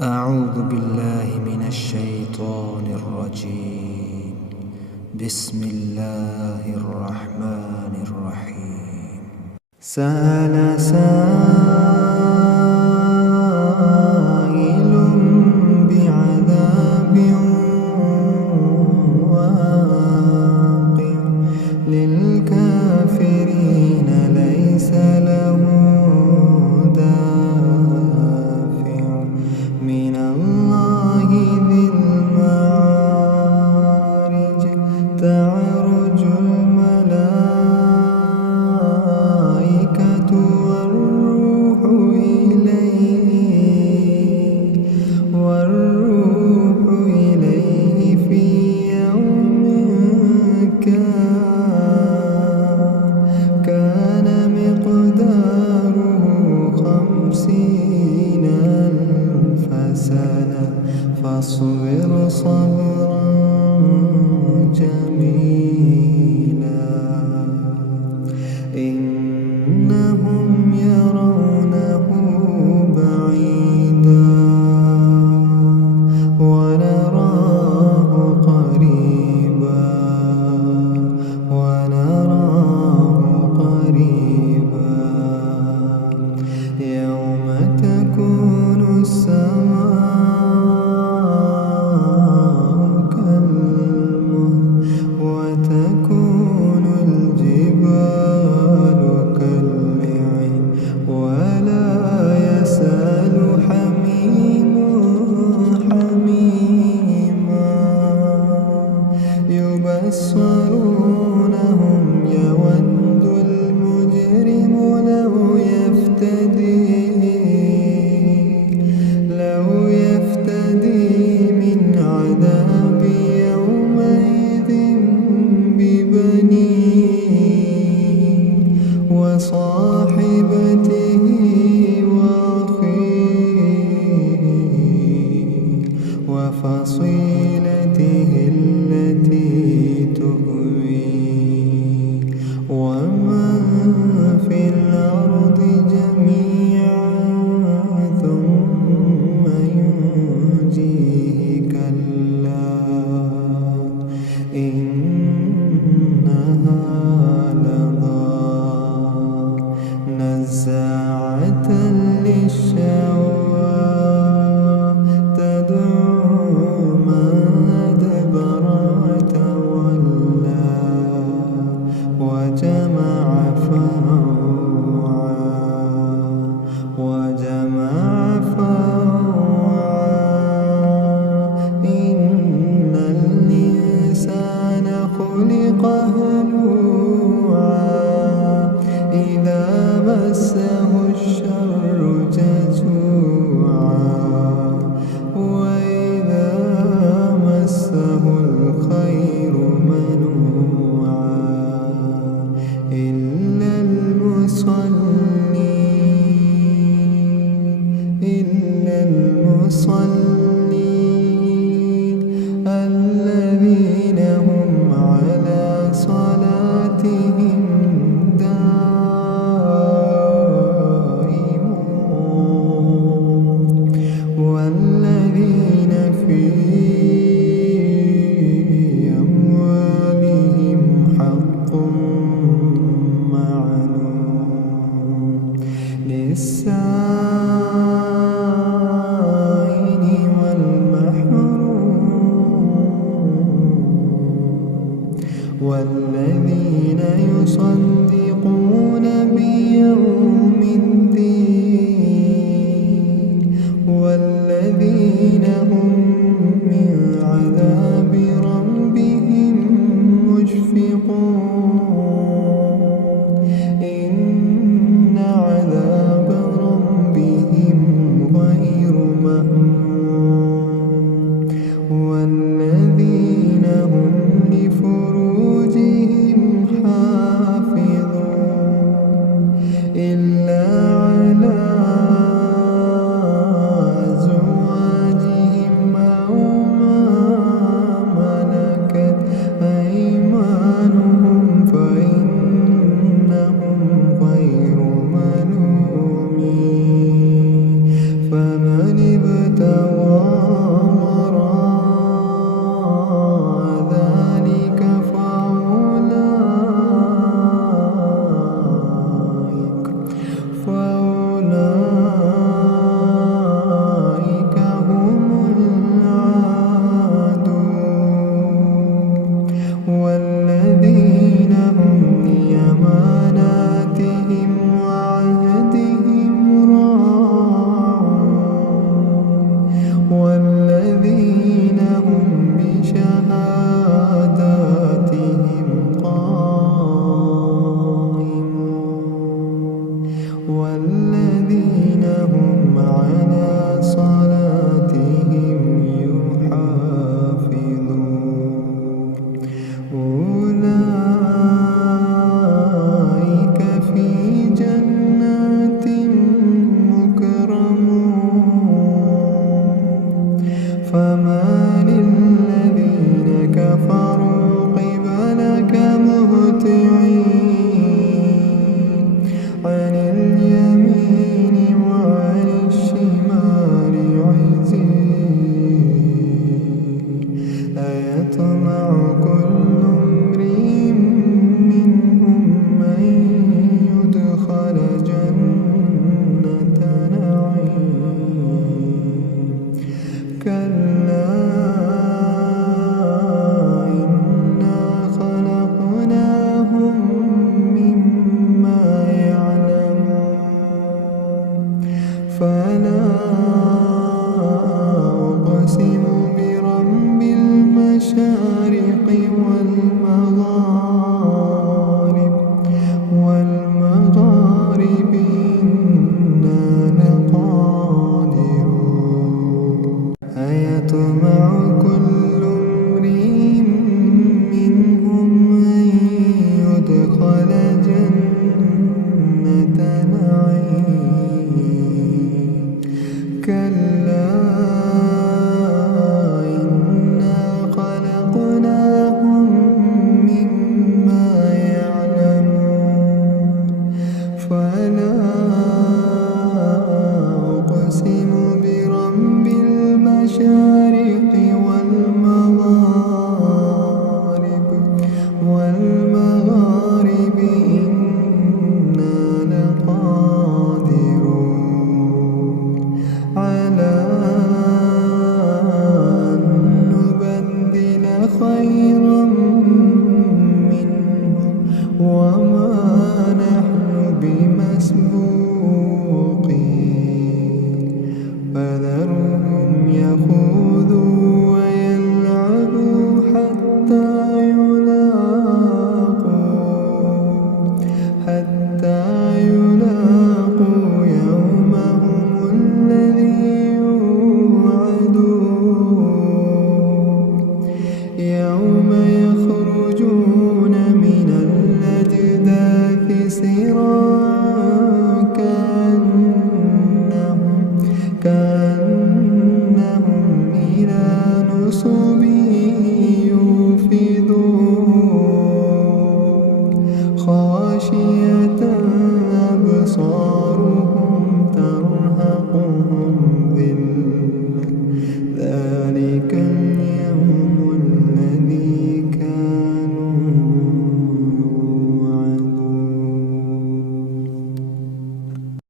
أعوذ بالله من الشيطان الرجيم. بسم الله الرحمن الرحيم. سأل سائل بعذاب واقع للكافرين ليس له دافع من الله ذي المعارج تعرج الملائكة والروح إليه في يوم كان مقداره 50,000 سنة فاصبر صبرا جميلا إنهم يرونه بعيدا ونراه قريبا يوم تكون السماء كالمهل وتكون الجبال كالعهن ولا يسأل حميم حميما يبصرونهم يود المجرم لو يفتدي من عذاب يومئذ ببنيه وصاحبته وأخيه وفصيلته التي تؤويه ومن في الأرض جميعا ثم ينجيه كلا إنها لظى نزاعة للشوى تدعو من أدبر وتولى وجمع فأوعى إن الإنسان خلق هلوعا إذا مسه الشر جزوعا وإذا مسه الخير منوعا إلا المصلين الذين هم على صلاتهم دائمون والذين في أموالهم حق معلوم للسائل والمحروم والذين يصدقون بيوم الدين والذين هم من عذاب ربهم مشفقون إن عذاب ربهم غير مأمون والذين هم لفروجهم حافظون إلا على أزواجهم أو ما ملكت أيمانهم فما للذين كفروا قبلك مهطعين عن اليمين وعن الشمال عزين أيطمع كل امرئ منهم أن يدخل جنة نعيم كلا إنا خلقناهم مما يعلمون فلا أقسم برب المشارق والمغارب إنا لقادرون أيطمع كل امرئ منهم أن يدخل جنة نعيم كلا إنا خلقناهم مما يعلمون فلا أقسم برب المشارق والمغارب إنا لقادرون على أن نبدل خيرا منهم وما نحن بمسبوقين فذرهم يخوضوا ويلعبوا حتى يلاقوا يومهم الذي يوعدون يوم يخرجون من الأجداث سراعا كأنهم إلى نصب يوفضون خاشية أبصارهم ترهقهم ذلة